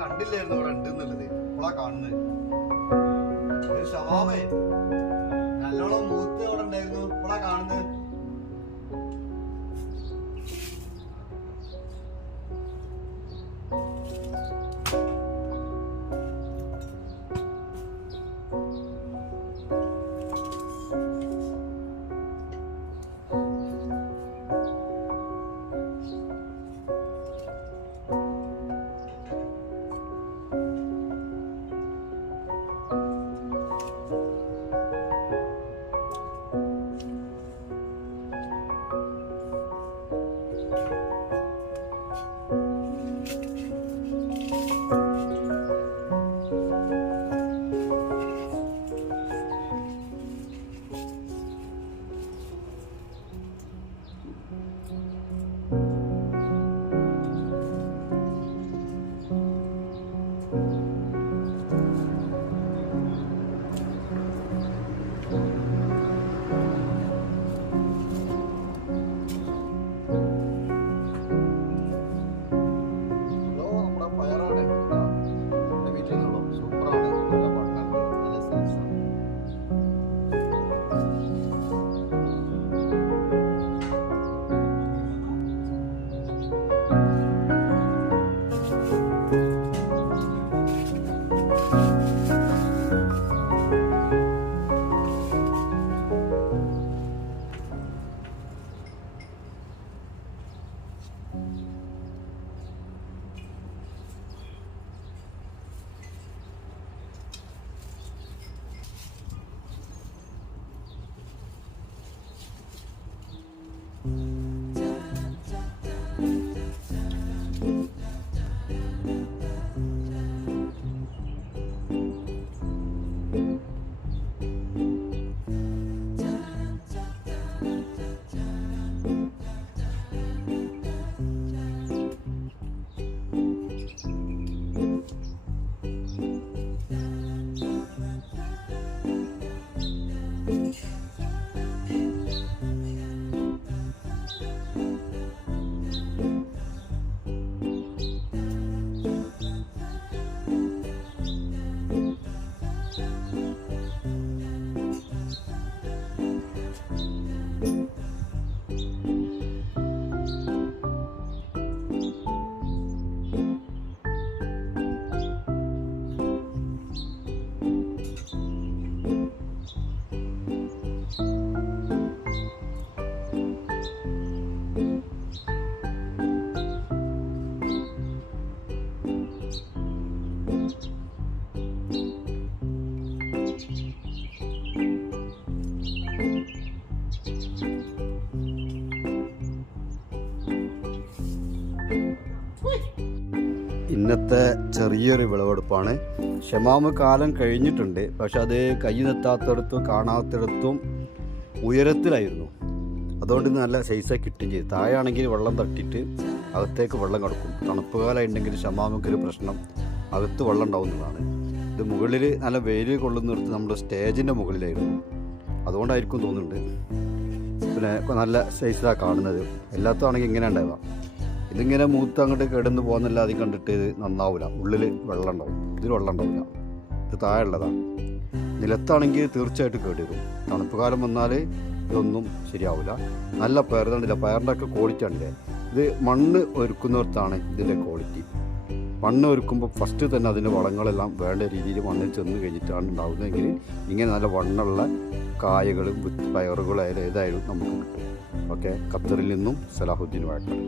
കണ്ടില്ലായിരുന്നു ഇവിടെ ഉണ്ട് എന്നുള്ളത്. ഇപ്പോഴാ കാണുന്നത്. ഷവാമേ നല്ലോണം മൂത്ത് അവിടെ ഉണ്ടായിരുന്നു. ഇപ്പോഴാ കാണുന്നത്. ഇന്നത്തെ ചെറിയൊരു വിളവെടുപ്പാണ്. ഷമാമ് കാലം കഴിഞ്ഞിട്ടുണ്ട്. പക്ഷെ അത് കയ്യിലെത്താത്തടത്തും കാണാത്തിടത്തും ഉയരത്തിലായിരുന്നു. അതുകൊണ്ട് നല്ല സൈസായി കിട്ടുകയും ചെയ്തു. താഴെയാണെങ്കിൽ വെള്ളം തട്ടിയിട്ട് അകത്തേക്ക് വെള്ളം കിടക്കും. തണുപ്പ് കാലമുണ്ടെങ്കിൽ ഷമാമക്കൊരു പ്രശ്നം, അകത്ത് വെള്ളം ഉണ്ടാവുന്നതാണ്. ഇത് മുകളിൽ നല്ല വെയിൽ കൊള്ളുന്നിടത്ത് നമ്മുടെ സ്റ്റേജിൻ്റെ മുകളിലായിരുന്നു. അതുകൊണ്ടായിരിക്കും തോന്നുന്നുണ്ട്. പിന്നെ നല്ല സൈസിലാണ് കാണുന്നത്. എല്ലാത്താണെങ്കിൽ ഇങ്ങനെ ഉണ്ടാവുക. ഇതിങ്ങനെ മൂത്ത് അങ്ങോട്ട് കിടന്ന് പോകുന്നല്ലാതെ കണ്ടിട്ട് ഇത് നന്നാവില്ല. ഉള്ളിൽ വെള്ളം ഉണ്ടാവും. ഇതിൽ വെള്ളം ഉണ്ടാവില്ല. ഇത് താഴെയുള്ളതാണ്. നിലത്താണെങ്കിൽ തീർച്ചയായിട്ടും കേടുവരും. തണുപ്പ് കാലം വന്നാൽ ഇതൊന്നും ശരിയാവില്ല. നല്ല പയറുതണ്ടില്ല. പയറിൻ്റെ ഒക്കെ ക്വാളിറ്റി ആണില്ലേ. ഇത് മണ്ണ് ഒരുക്കുന്നിടത്താണ് ഇതിൻ്റെ ക്വാളിറ്റി. മണ്ണ് ഒരുക്കുമ്പോൾ ഫസ്റ്റ് തന്നെ അതിൻ്റെ വളങ്ങളെല്ലാം വേണ്ട രീതിയിൽ മണ്ണിൽ ചെന്ന് കഴിഞ്ഞിട്ടാണ് ഉണ്ടാകുന്നതെങ്കിൽ ഇങ്ങനെ നല്ല വണ്ണമുള്ള കായകളും പയറുകളും ഏതായാലും നമുക്ക് കിട്ടും. ഓക്കെ, ഖത്തറിൽ നിന്നും സലാഹുദ്ദീൻ വാഴക്കാട്.